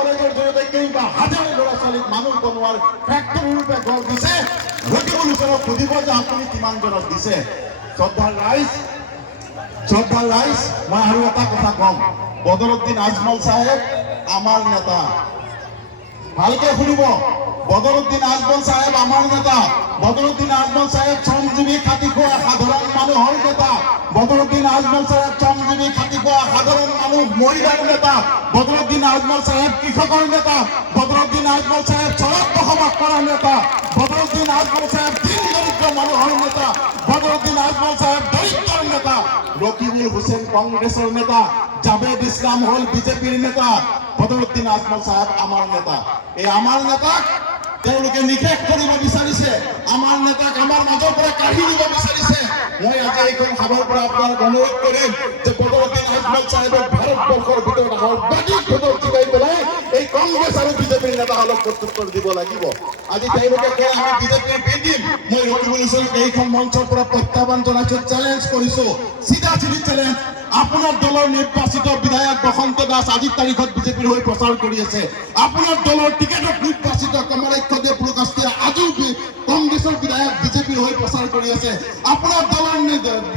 কলেজৰ জৰিয়তে কেইবা হাজাৰ ল'ৰা ছোৱালীক মানুহ বনোৱাৰ ফেক্টৰী ৰূপে গঢ় দিছে। ৰকিবুল হুছেইনক সুধিব যে আপুনি কিমানজনক দিছে। শ্ৰদ্ধাৰ ৰাইজ, মই আৰু এটা কথা কম, বদৰুদ্দিন আজমল চাহেব আমাৰ নেতা। ভালকে শুনিব, বদৰুদ্দিন আজমল চাহেব আমাৰ নেতা। বদৰুদ্দিন আজমল চাহেব শ্ৰমজীৱী খাটি খোৱা সাধাৰণ মানুহৰ নেতা। বদৰুদ্দিন আজমল চাহেব শ্ৰমজীৱী খাটি খোৱা সাধাৰণ মানুহ মহিলাৰ নেতা। বদৰুদ্দিন আজমল চাহেব কৃষকৰ নেতা। বদৰুদ্দিন আজমল চাহেব চৰত বসবাস কৰা নেতা। বদৰুদ্দিন আজমল চাহেব দিন দৰিদ্ৰ মানুহৰ নেতা। বদৰুদ্দিন আজমল চাহেব দৰিদ্ৰৰ নেতা। ৰকিবুল হুছেইন কংগ্ৰেছৰ নেতা। জাভেদ ইছলাম হল বিজেপিৰ নেতা। বদৰুদ্দিন আজমল চাহেব আমাৰ নেতা। এই আমাৰ নেতাক তেওঁলোকে নিষেধ কৰিব বিচাৰিছে, আমাৰ নেতাক আমাৰ মাজৰ পৰা কাঢ়ি দিব বিচাৰিছে। মই আজি এইখন সভাৰ পৰা আপোনাক অনুৰোধ কৰিম যে বদৰুদ্দিন আজমল চাহেবক ভাৰতবৰ্ষৰ ভিতৰত সৰ্বাধিক ভোটত জিকাই পেলাই এই কংগ্ৰেছ আৰু বিজেপিৰ নেতাসকলক প্ৰত্যুত্তৰ দিব লাগিব। আজি তেওঁলোকে কয় আমি বিজেপিৰ ভোট দিম। মই ৰকিবুল হুছেইনক এইখন মঞ্চৰ পৰা প্ৰত্যাহ্বান জনাইছো, চেলেঞ্জ কৰিছো, চিধা চেলেঞ্জ। আপোনাৰ দলৰ নিৰ্বাচিত বিধায়ক বসন্ত দাস আজিৰ তাৰিখত বিজেপিৰ হৈ প্ৰচাৰ কৰি আছে। আপোনাৰ দলৰ টিকেটত নিৰ্বাচিত কমলাক্ষদেৱ প্ৰকাশে আজিও কংগ্ৰেছৰ বিধায়ক বিজেপিৰ হৈ প্ৰচাৰ কৰি আছে। আপোনাৰ দলৰ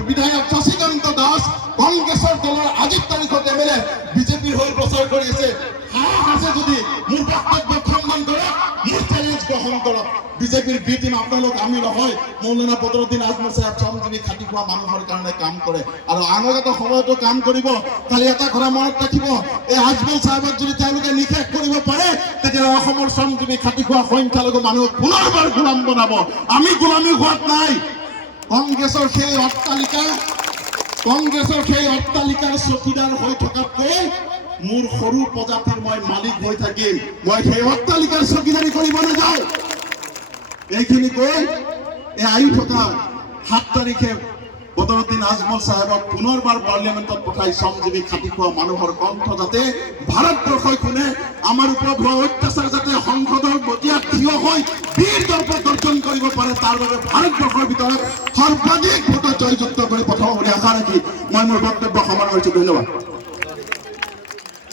বিধায়ক শশীকান্ত দাস কংগ্ৰেছৰ দলৰ আজিৰ তাৰিখত এমএলএ বিজেপিৰ হৈ প্ৰচাৰ কৰি আছে। সাহস আছে যদি মোৰ বক্তব্য খণ্ডন কৰক, মোৰ চেলেঞ্জ গ্ৰহণ কৰক। বিজেপিৰ বি টিম আপোনালোক আমি নহয়। মৌলানা বদৰুদ্দিন আজমল চাহেব শ্ৰমজীৱী খাটি খোৱা মানুহৰ কাৰণে কাম কৰে আৰু আগত সময়তো কাম কৰিব। খালি এটা কথা মনত ৰাখিব, এই আজমল চাহেবক যদি তেওঁলোকে নিষেধ কৰিব পাৰে তেতিয়া অসমৰ শ্ৰমজীৱী খাটি খোৱা সংখ্যালঘু মানুহক পুনৰবাৰ গোলাম বনাব। আমি গোলামী হোৱাত নাই। কংগ্ৰেছৰ সেই অট্টালিকাৰ চকীদাৰ হৈ থকাতকৈ মোৰ সৰু প্ৰজাতিৰ মই মালিক হৈ থাকিম। মই সেই অট্টালিকাৰ চকীদাৰী কৰিব নাযাওঁ। এইখিনি কৈ আহি থকা 7 তাৰিখে বদৰুদ্দিন আজমল চাহেবক পুনৰবাৰ পাৰ্লিয়ামেণ্টত পঠাই শ্ৰমজীৱী খাটি খোৱা মানুহৰ কণ্ঠ যাতে ভাৰতবৰ্ষই শুনে, আমাৰ ওপৰত হোৱা অত্যাচাৰ যাতে সংসদৰ মজিয়াত থিয় হৈ বীৰ দৰ্প গৰ্জন কৰিব পাৰে, তাৰ বাবে ভাৰতবৰ্ষৰ ভিতৰত সৰ্বাধিক ভোটত জয়যুক্ত কৰি পঠাব বুলি আশা ৰাখি মই মোৰ বক্তব্য সমাপ্ত কৰিছো। ধন্যবাদ।